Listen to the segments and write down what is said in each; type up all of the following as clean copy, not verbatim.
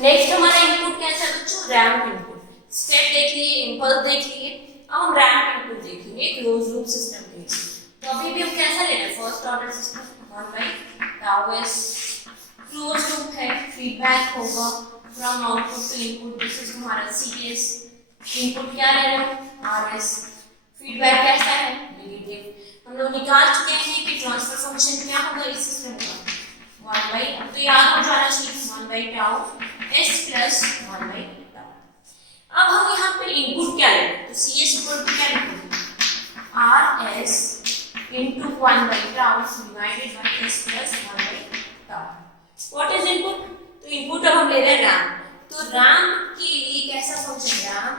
Next हमारा input कैसा है बच्चों, रैंप इनपुट। स्टेप देख लिए, इम्पल्स देख लिए, अब हम रैंप इनपुट देखेंगे क्लोज लूप सिस्टम के लिए। तो अभी भी हम कैसा ले रहे हैं, first order system 1 by tau s. Close loop है, फीडबैक होगा from output to input, this is हमारा सीएस। इनपुट क्या ले रहे हैं, आरएस। फीडबैक कैसा है, नेगेटिव। हम लोग निकाल चुके हैं कि ट्रांसफर फंक्शन क्या होगा इस सिस्टम का, 1 बाय, तो याद हो जाना चाहिए 1 by tau S plus 1 by tau. अब हम यहाँ पे इनपुट क्या लेंगे, तो सी एस इक्वल टू क्या लिखेंगे, R S into 1 by tau divided by S plus 1 by tau. What is input, तो इनपुट अब हम ले रहे हैं रैम। तो रैम के लिए कैसा फंक्शन, रैम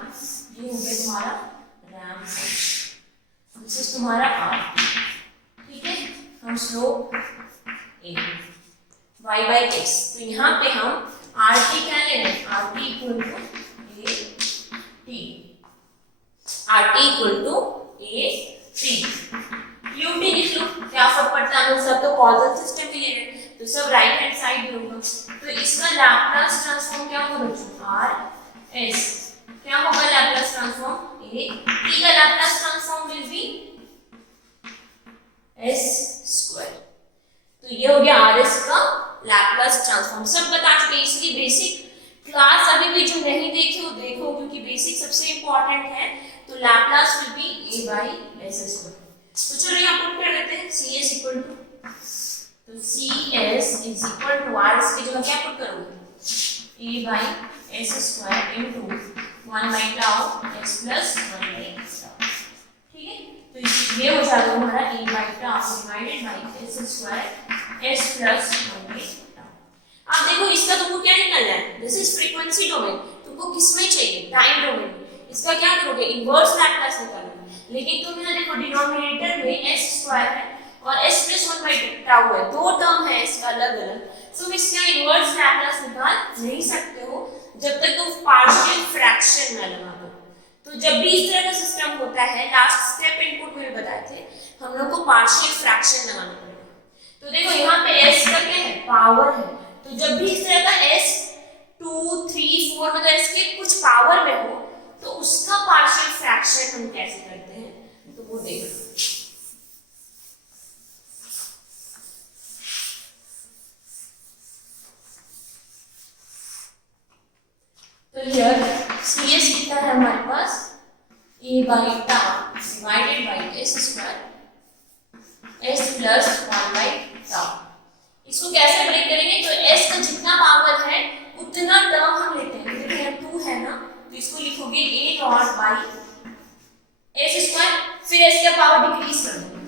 ये हो गया तुम्हारा रैम फंक्शन, दिस इज तुम्हारा आर, ठीक है। हम स्लोप ए y बाय x, तो यहाँ पे हम RT क्या ले रहे हैं, RT equal to A T, RT equal to A T. UT लिख लो, क्या फर्क पड़ता है, हम सब तो कॉजल सिस्टम ही ले रहे हैं, तो सब राइट हैंड साइड होगा। तो इसका लैप्लास ट्रांसफॉर्म क्या होगा बच्चों, आर एस, क्या होगा लैप्लास ट्रांसफॉर्म, ए टी का Laplace transform will be S square. तो ये हो गया आरएस का लैप्लास ट्रांसफॉर्म। सब बता चुके हैं, इसलिए बेसिक क्लास अभी भी जो नहीं देखी वो देखो, क्योंकि बेसिक सबसे इंपॉर्टेंट है। तो Laplace will be A by S square. तो चलो यहाँ पुट कर देते हैं, सी एस इक्वल टू, तो C S is equal to R S की जगह क्या पुट करोगे, A by S square into 1 by tau S plus 1 by tau, ठीक है। तो ये हो जाएगा हमारा A by tau divided by S square S plus 1 by tau. अब देखो इसका तुमको क्या निकालना है, दिस इज फ्रीक्वेंसी डोमेन, तुमको किसमें चाहिए, टाइम डोमेन में। इसका क्या करोगे, इनवर्स लैप्लास निकालोगे। लेकिन तुम यहाँ देखो डिनोमिनेटर में एस स्क्वायर है और एस प्लस 1 बाई टाउ है, दो टर्म है इसका अलग अलग, तुम इसका इनवर्स लैप्लास निकाल नहीं सकते हो जब तक तुम पार्शियल फ्रैक्शन न लगा दो। तो जब भी इस तरह का सिस्टम होता है, लास्ट स्टेप इनपुट में बताए थे हम लोग को पार्शियल फ्रैक्शन लगाना पड़ेगा। तो देखो यहाँ पे s का क्या है, पावर है, तो जब भी इस तरह का s 2 3 4 मतलब s के कुछ पावर में हो तो उसका पार्शियल फ्रैक्शन हम कैसे करते हैं, तो वो देखो। तो हियर cs कितना है हमारे पास, a by tau divided by S square S plus 1 by tau. इसको कैसे ब्रेक करेंगे, तो s का जितना पावर है उतना टर्म हम लेते हैं, देखो यहाँ 2 है ना, तो इसको लिखोगे a not by S square, फिर s का पावर डिक्रीज कर दोगे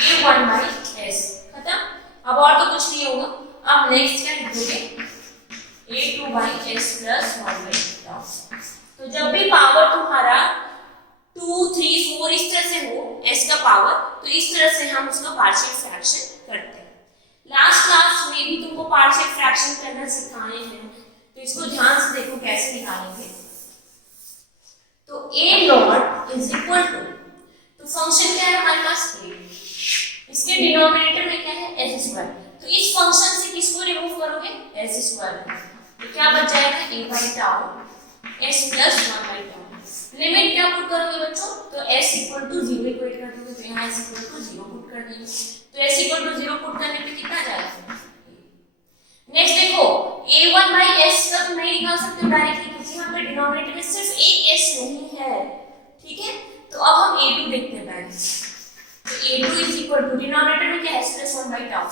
a 1 बाई s, खत्म। अब और तो कुछ नहीं होगा। अब नेक्स्ट क्या लिखोगे, a 2 by s plus 1 by tau. तो जब भी पावर तुम्हारा 2 3 4 इस तरह से हो s का पावर, तो इस तरह से हम उसका पार्शियल फ्रैक्शन करते हैं। लास्ट क्लास में भी तुमको पार्शियल फ्रैक्शन करना सिखाए हैं, तो इसको ध्यान से देखो कैसे निकालेंगे। तो a naught is equal to, तो फंक्शन क्या है हमारे पास a, इसके डिनोमिनेटर में क्या है s स्क्वायर, तो इस फंक्शन से किसको रिमूव करोगे, s स्क्वायर, तो क्या बच जाएगा a by tau s plus 1 by tau. Limit क्या पुट करोगे बच्चों, तो s इक्वल टू 0 इक्वेट कर दोगे, तो यहाँ s इक्वल टू 0 पुट कर देंगे, तो s इक्वल टू 0 पुट करने पे कितना जाएगा। नेक्स्ट देखो a1 बाई s का तुम नहीं निकाल सकते डायरेक्टली, क्योंकि यहाँ पे डिनोमिनेटर में सिर्फ एक s नहीं है, ठीक है। तो अब हम a2 देखते हैं पहले, तो a2 is equal to denominator में क्या है, s plus 1 by tau,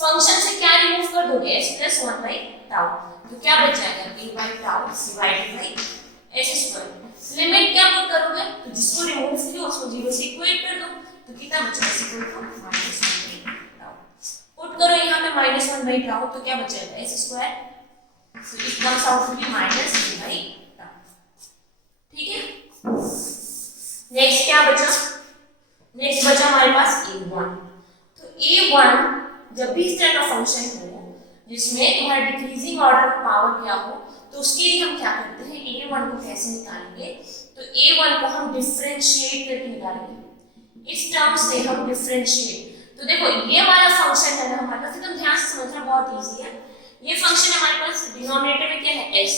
function से क्या रिमूव कर दोगे, s प्लस 1 बाई टाउ, तो क्या बच जाएगा a by tau divided by s square. Limit क्या पुट करोगे, तो जिसको रिमूव किया उसको 0 से इक्वेट कर दो, तो कितना बचेगा, s equal to -1 by tau. Put करो यहाँ पे -1 बाई टाउ, तो क्या बचेगा s square, so it comes out to be -a by tau, ठीक है। नेक्स्ट क्या बचा, नेक्स्ट बचा हमारे पास a1। तो a1 जब भी इस तरह का फंक्शन हो जिसमें तुम्हारा डिक्रीजिंग ऑर्डर का पावर क्या हो, तो उसके लिए हम क्या करते हैं, a1 को कैसे निकालेंगे, तो a1 को हम डिफरेंशिएट करके निकालेंगे, इस टर्म से हम डिफरेंशिएट। तो देखो ये वाला फंक्शन है ना हमारे पास, एकदम ध्यान से समझना, बहुत इजी है। ये फंक्शन हमारे पास डिनोमिनेटर में क्या है s,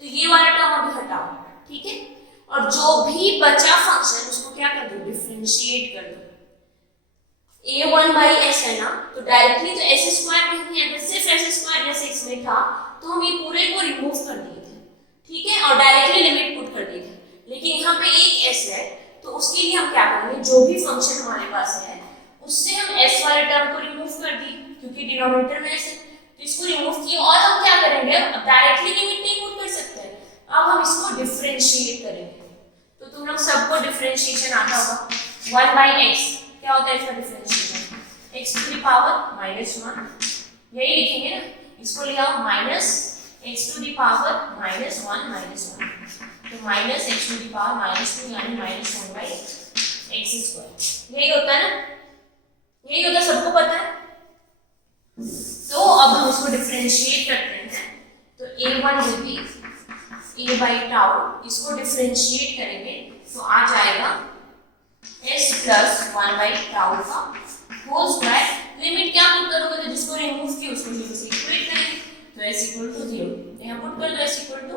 तो ये वाला टर्म अभी हटाओ, ठीक है। और जो भी बचा फंक्शन उसको क्या कर दो, डिफरेंशिएट कर दो। a1 बाई s है ना, तो डायरेक्टली तो s स्क्वायर नहीं है, अगर सिर्फ s स्क्वायर जैसे इसमें था तो हम ये पूरे को रिमूव कर दिए थे, ठीक है, और डायरेक्टली लिमिट पुट कर दिए थे। लेकिन यहाँ पे एक s है, तो उसके लिए हम क्या करेंगे, जो भी फंक्शन हमारे पास है उससे हम s वाले टर्म को रिमूव कर दी, क्योंकि डिनोमिनेटर में s है, तो इसको रिमूव किया। और हम क्या करेंगे, डायरेक्टली लिमिट नहीं पुट कर सकते, अब हम इसको डिफरेंशिएट करेंगे। तो तुम लोग सबको डिफरेंशिएशन आता होगा, 1 बाई x क्या होता है इसका differentiation, x to the power -1, यही लिखेंगे ना, इसको ले आओ minus x to the power -1, तो minus x to the power -2 यानी -1 बाई x स्क्वायर, यही होता है ना, यही होता है, सबको पता है। तो अब हम इसको डिफरेंशिएट करते हैं, तो a1 will be a by tau, इसको डिफरेंशिएट करेंगे तो आ जाएगा s प्लस 1 बाई टाउ का होल स्क्वायर। लिमिट क्या पुट करोगे, तो जिसको रिमूव किया उसको 0 से इक्वेट करेंगे, तो s इक्वल टू 0, यहाँ पुट कर दो s इक्वल टू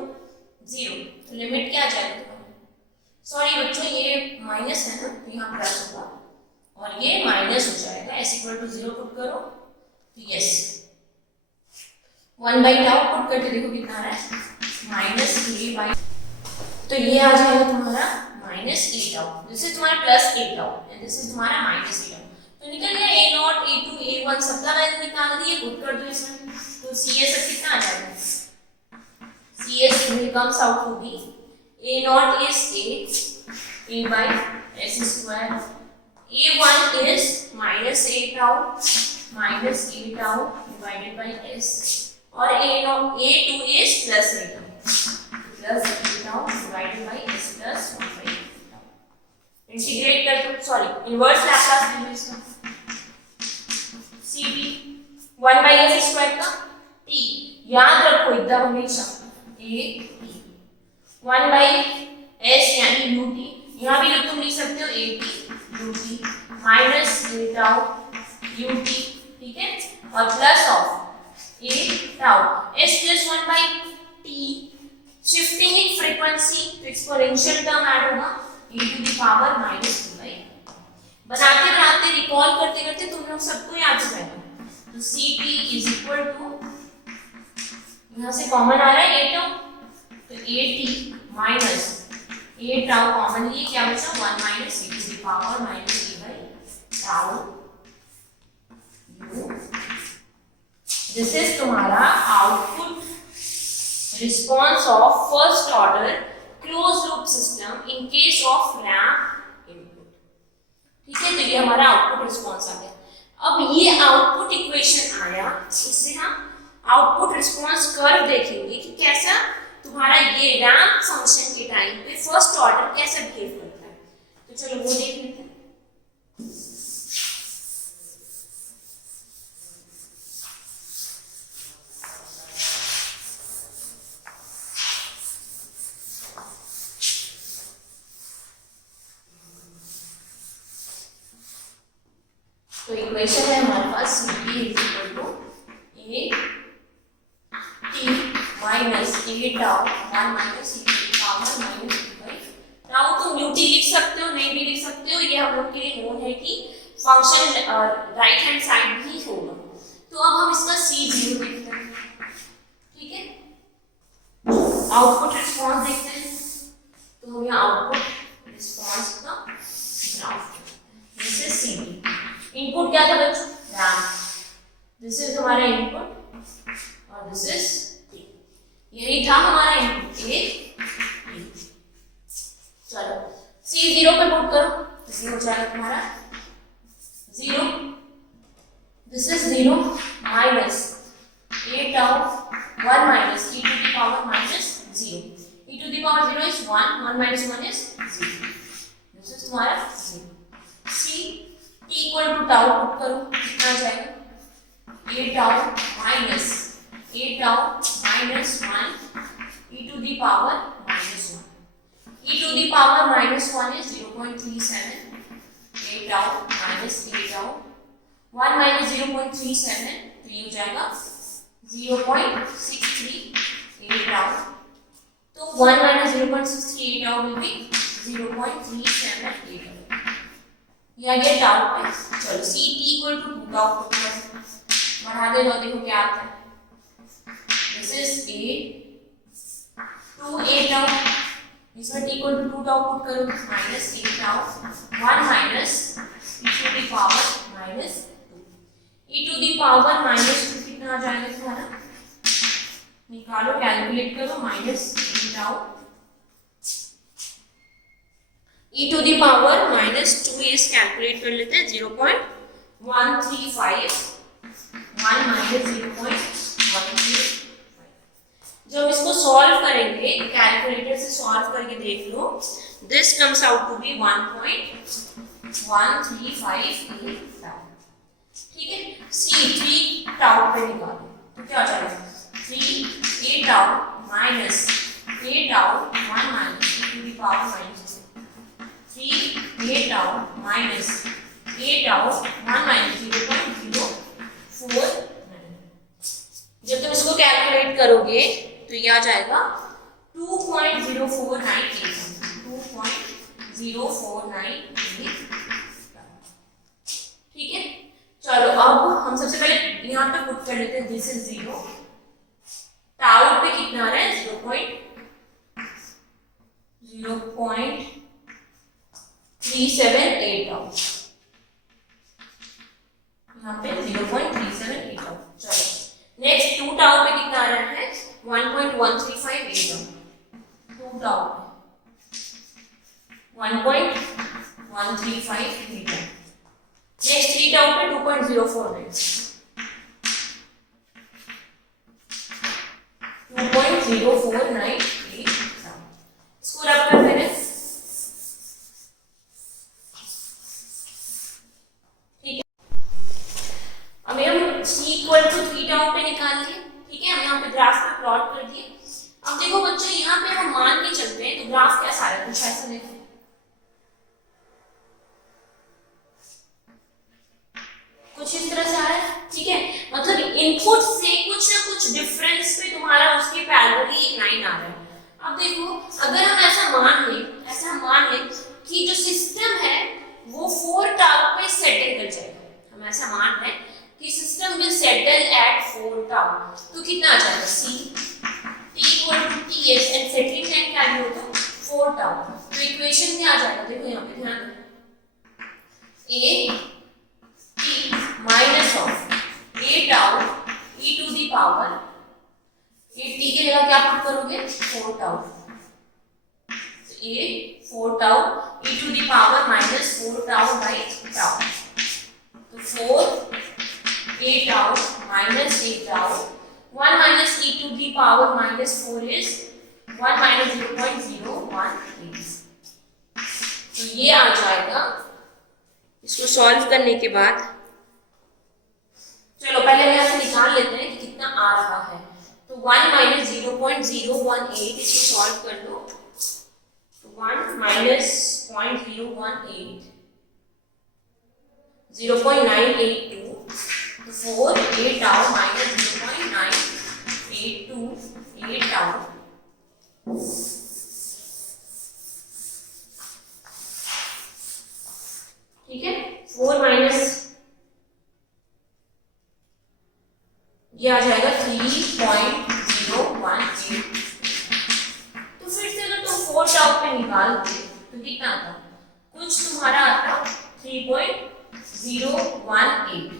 0, तो लिमिट क्या आ जाएगा तुम्हारा, सॉरी बच्चों ये माइनस है ना, तो यहाँ प्लस होगा और ये माइनस हो जाएगा, s इक्वल टू 0 पुट करो, तो यस 1 बाई टाउ पुट करके देखो कितना आ रहा है, माइनस a बाई, तो ये आ जाएगा तुम्हारा minus A tau, this is तुम्हारा plus A tau and this is तुम्हारा माइनस ए टाउ। तो निकल गया a0 a2 a1 सबका वैल्यू निकाल दिए, पुट कर दो इसमें, तो cs अब कितना आ जाएगा, cs comes out to be a0 is a by s square, a1 is minus a tau divided by s, और a2 is plus a tau divided by s plus 1 by tau। Integrate कर दो, sorry inverse Laplace ले लो इसका, cd 1 by s square का t, याद रखो एकदम हमेशा a t 1 by s यानी ut, यहाँ भी तुम लिख सकते हो at ut minus a tau ut, ठीक है, और plus of a tau s plus 1 by t, shifting in frequency तो एक्सपोनेंशियल टर्म ऐड होगा e to the power -2 by, बनाते बनाते रिकॉल करते करते तुम लोग सबको याद हो जाएगा, तो ct is equal to, यहाँ से कॉमन आ रहा है a tau, तो at minus a tau common लिए क्या बचा 1 minus e to the power minus a by tau u। This is तुम्हारा output response of first order close loop system in case of ramp input, ठीक है, तो ये हमारा आउटपुट रिस्पॉन्स आ गया। अब ये आउटपुट इक्वेशन आया, इससे हम आउटपुट रिस्पॉन्स कर्व देखेंगे कि कैसा तुम्हारा ये रैंप फंक्शन के टाइम पे फर्स्ट ऑर्डर कैसे बिहेव करता है, तो चलो वो देख लेते हैं। तो इक्वेशन है हमारे पास Cp is equal to a t minus a tau 1 minus e to the power minus e by tau। तुम ut लिख सकते हो, नहीं भी लिख सकते हो, ये हम लोग के लिए नोन है कि फंक्शन राइट हैंड साइड भी होगा। तो अब हम इसका C0 देखते हैं, ठीक है, आउटपुट रिस्पॉन्स देखते हैं, तो हम यहाँ आउटपुट रिस्पॉन्स का graph, this is Cp, input क्या था बच्चों रैंप, दिस इज हमारा इनपुट और दिस इज t, यही था हमारा इनपुट a t। चलो C0 पे पुट करो, ये हो जाएगा तुम्हारा 0, this is 0 minus a tau 1 minus e to the power minus 0, e to the power 0 is 1, 1 minus 1 is 0, this is तुम्हारा 0। c t equal to tau put करो, कितना आ जाएगा a tau minus 1 e to the power -1, e to the power -1 is 0.37, a tau minus a tau 1 minus 0.37, तो ये हो जाएगा 0.638 tau, तो 1 minus 0.638 tau will be 0.378 tau. ये आ गया टाउ पे। चलो see t equal to 2 tau put कर, बढ़ा दे लो, देखो क्या आता है। This is a 2 a tau, इसमें t equal to 2 tau put करो, minus a tau 1 minus e to the power minus 2। e to the power minus 2 कितना आ जाएगा तुम्हारा, निकालो, कैलकुलेट करो, minus a tau e to the power minus 2 is calculate कर लेते हैं 0.135 1 माइनस 0.135। जब इसको सॉल्व करेंगे कैलकुलेटर से सॉल्व करके देख लो, this comes out to be 1.135 tau. ठीक है, सी 3 टाउ पे निकालो तो क्या हो जाएगा, 3 a tau minus a tau 1 minus e to the power minus 3 a tau minus a tau 1 minus 0.04। जब तुम इसको कैलकुलेट करोगे तो ये आ जाएगा 2.0498। ठीक है, चलो अब हम सबसे पहले यहाँ पे पुट कर लेते हैं, दिस इज 0, टाउ पे कितना आ रहा है 0.378 टाउ, यहाँ पे 0.378 टाउ। चलो नेक्स्ट 2 टाउ पे कितना आ रहा है 1.135 tau, 2 tau 1.135 tau. Next 3 tau पे 2.049 2.049 टाउ। इसको रब कर देना, ठीक है। अब हम c इक्वल टू 3 टाउ पे निकाल लिए, ठीक है, हम यहाँ पे ग्राफ पे प्लॉट कर दिए। अब देखो बच्चों, यहाँ पे हम मान के चलते हैं तो ग्राफ कैसा आ रहा है, कुछ ऐसा देखो, कुछ इस तरह से आ रहा है। ठीक है, मतलब इनपुट से कुछ ना कुछ डिफरेंस पे तुम्हारा उसके पैरेलली एक लाइन आ रहा है। अब देखो, अगर हम ऐसा मान लें कि जो सिस्टम है वो 4 टाउ पे सेटल कर जाएगा, हम ऐसा मान लें कि system will settle at 4 tau, तो कितना आ जाएगा, c t equal to ts and settling time क्या होगा 4 टाउ। तो इक्वेशन क्या आ जाएगा, देखो यहाँ पे ध्यान दो, a t minus of a tau e to the power, ये t के जगह क्या पुट करोगे 4 टाउ, तो a 4 tau e to the power minus 4 tau by tau, तो 4 a tau minus a tau 1 minus e to the power minus 4 is 1 minus 0.018। तो ये आ जाएगा, इसको सॉल्व करने के बाद चलो पहले हम यहाँ से निकाल लेते हैं कि कितना आ रहा है। तो 1 minus 0.018, इसको सॉल्व कर लो, तो 1 minus 0.018 0.982, 4 a tau minus 0.982 a tau, ठीक है, 4 माइनस ये आ जाएगा 3.018। तो फिर से अगर तुम 4 टाउ पे निकाल दो तो कितना आता, कुछ तुम्हारा आता 3.018।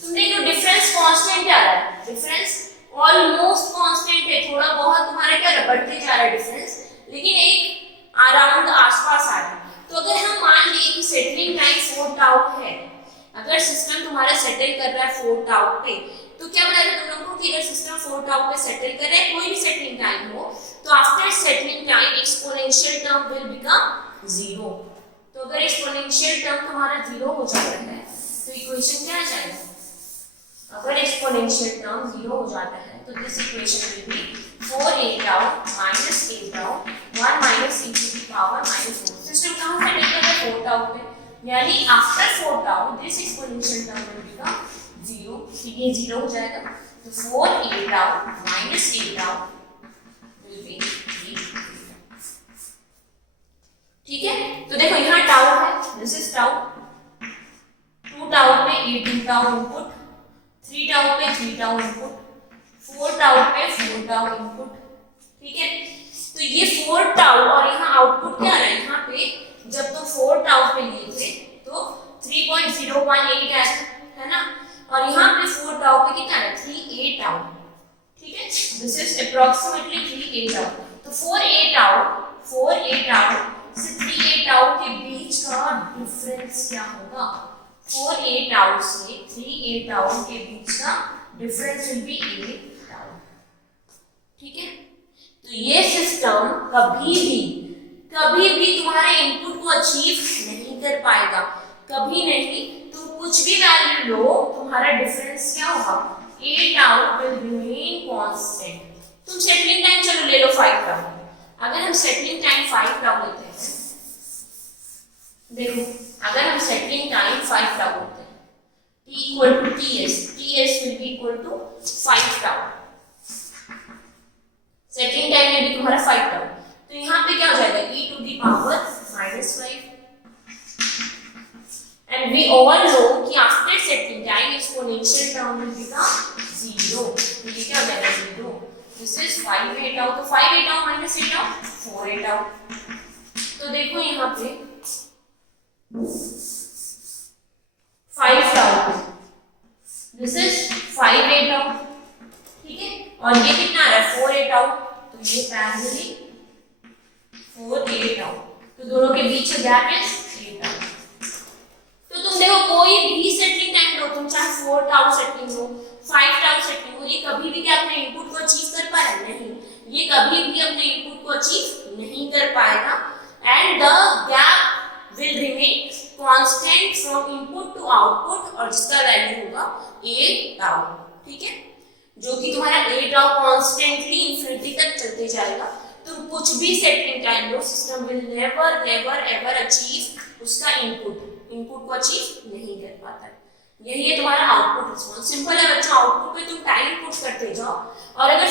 तुम देखो डिफरेंस कांस्टेंट आ रहा है, डिफरेंस ऑलमोस्ट कांस्टेंट है, थोड़ा बहुत तुम्हारा क्या बढ़ते जा रहा है डिफरेंस, लेकिन एक अराउंड आसपास आ रहा है। तो अगर हम मान लिए कि सेटलिंग टाइम 4 टाउ है, अगर सिस्टम तुम्हारा सेटल कर रहा है 4 टाउ पे, तो क्या बताया तुम लोगों को कि अगर सिस्टम 4 टाउ पे सेटल कर रहा है, कोई भी सेटलिंग टाइम हो, तो after settling time exponential term will become 0। तो अगर एक्सपोनेंशियल टर्म तुम्हारा 0 हो जाता है तो इक्वेशन क्या आ जाएगा, अगर एक्सपोनेंशियल टर्म 0 हो जाता है तो this equation will be 4a tau minus a tau 1 minus e to the power minus 4। System कहां सेटल कर रहा है 4 टाउ पे, यानी after 4 tau this exponential term will become 0, तो ये 0 हो जाएगा। तो 4a tau minus a tau will be 3। ठीक है, तो देखो यहाँ टाउ है, दिस इज टाउ, 2 टाउ पे ये 2 टाउ इनपुट, 3 टाउ पे 3 टाउ इनपुट, 4 टाउ पे 4 टाउ इनपुट। ठीक है, तो ये 4 टाउ और यहाँ आउटपुट क्या रहा है, यहाँ पे जब तुम 4 टाउ पे लिए थे तो 3.018 है ना, और यहाँ पे 4 टाउ पे कितना है 3a टाउ। ठीक है, this is approximately 3a tau. तो 4a टाउ से 3a टाउ के बीच का डिफरेंस क्या होगा, 4a टाउ से 3a टाउ के बीच का difference will be a tau. ठीक है, तो ये सिस्टम कभी भी तुम्हारे इनपुट को अचीव नहीं कर पाएगा, कभी नहीं। तुम कुछ भी वैल्यू लो, तुम्हारा डिफरेंस क्या होगा, a tau will remain constant. तुम सेटलिंग टाइम चलो ले लो 5 टाउ, अगर हम सेटलिंग टाइम 5 टाउ लेते हैं, देखो अगर हम सेटलिंग टाइम 5 टाउ लेते हैं, t equal to ts will be equal to 5 tau. Settling time में भी तुम्हारा 5 टाउ, तो यहाँ पे क्या हो जाएगा e to the power -5। And we all know कि after settling time exponential term will become 0, तो ये क्या हो जाएगा 0। दिस इज 5a टाउ, तो 5a tau minus a tau 4a tau. तो देखो यहाँ पे 5 tau, this is 5a tau. ठीक है, और ये कितना आ रहा है 4a टाउ, तो ये पैरेलली 4a टाउ, तो दोनों के बीच का गैप है a टाउ। तो तुम देखो कोई भी सेटलिंग टाइम लो, तुम चाहे 4 टाउ सेटलिंग लो, 5 टाउ सेटलिंग लो, ये कभी भी क्या अपने इनपुट को अचीव कर पाएगा, नहीं, ये कभी भी अपने इनपुट को अचीव नहीं कर पाएगा। And the gap will remain constant from input to output, और जिसका वैल्यू होगा a टाउ। ठीक है, जो कि तुम्हारा a टाउ कांस्टेंटली इंफिनिटी तक चलते जाएगा। तुम कुछ भी settling time low, system will never ever achieve उसका इनपुट को अचीव नहीं कर पाता है। यही है तुम्हारा आउटपुट रिस्पॉन्स। सिंपल है बच्चा, आउटपुट पे तुम टाइम पुट करते जाओ, और अगर